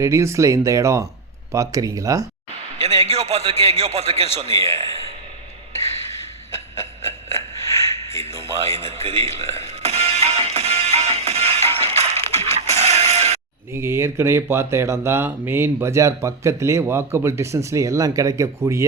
ரெடில்ஸில் இந்த இடம் பார்க்குறீங்களா? என்ன எங்கேயோ பார்த்துருக்கேன்னு சொன்னீங்க. இன்னுமா எனக்கு தெரியல. நீங்கள் ஏற்கனவே பார்த்த இடம் தான். மெயின் பஜார் பக்கத்துலேயே வாக்கபிள் டிஸ்டன்ஸ்லேயே எல்லாம் கிடைக்கக்கூடிய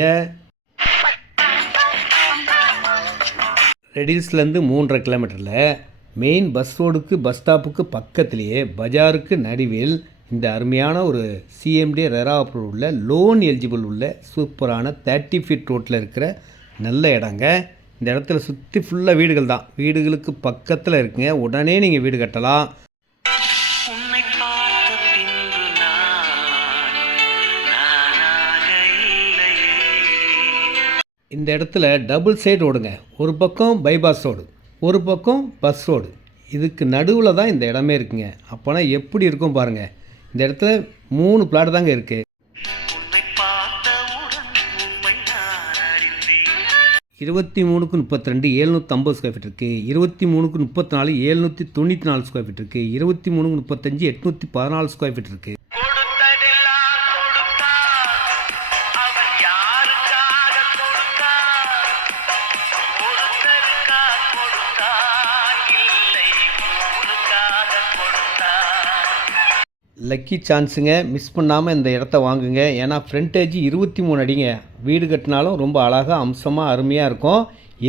ரெடில்ஸ்லேருந்து 3.5 கிலோமீட்டரில் மெயின் பஸ் ரோடுக்கு பஸ் ஸ்டாப்புக்கு பக்கத்துலேயே பஜாருக்கு நடுவில் இந்த அருமையான ஒரு சிஎம்டி ரெரா அப்ரூவ் உள்ள லோன் எலிஜிபிள் உள்ள சூப்பரான 30 ஃபீட் ரோட்டில் இருக்கிற நல்ல இடங்க. இந்த இடத்துல சுற்றி ஃபுல்லாக வீடுகள் தான். வீடுகளுக்கு பக்கத்தில் இருக்குங்க. உடனே நீங்கள் வீடு கட்டலாம். இந்த இடத்துல டபுள் சைடு ரோடுங்க. ஒரு பக்கம் பைபாஸ் ரோடு, ஒரு பக்கம் பஸ் ரோடு. இதுக்கு நடுவில் தான் இந்த இடமே இருக்குங்க. அப்போனா எப்படி இருக்கும் பாருங்கள். இந்த இடத்துல 3 பிளாட் தாங்க இருக்குது. 23க்கு 32 750 ஸ்கொயர் ஃபீட் இருக்குது. 23க்கு 34 794 ஸ்கொயர் ஃபீட் இருக்குது. 23க்கு 35 814 ஸ்கொயர் ஃபீட் இருக்குது. லக்கி சான்ஸுங்க. மிஸ் பண்ணாமல் இந்த இடத்த வாங்குங்க. ஏன்னா ஃப்ரண்டேஜ் 23 அடிங்க. வீடு கட்டினாலும் ரொம்ப அழகாக அம்சமாக அருமையாக இருக்கும்.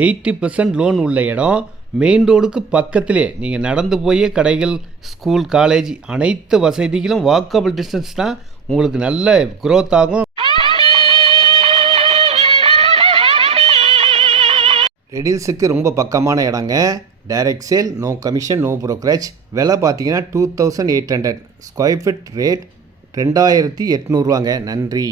80% லோன் உள்ள இடம். மெயின் ரோடுக்கு பக்கத்திலே நீங்கள் நடந்து போய் கடைகள், ஸ்கூல், காலேஜ் அனைத்து வசதிகளும் வாக்கபிள் டிஸ்டன்ஸ் தான். உங்களுக்கு நல்ல க்ரோத் ஆகும். ரெடில்ஸுக்கு ரொம்ப பக்கமான இடங்க. Direct sale, no commission, no brokerage. விலை பார்த்தீங்கன்னா 2800 ஸ்கொயர் ஃபீட். ரேட் 2800 ரூபாங்க. நன்றி.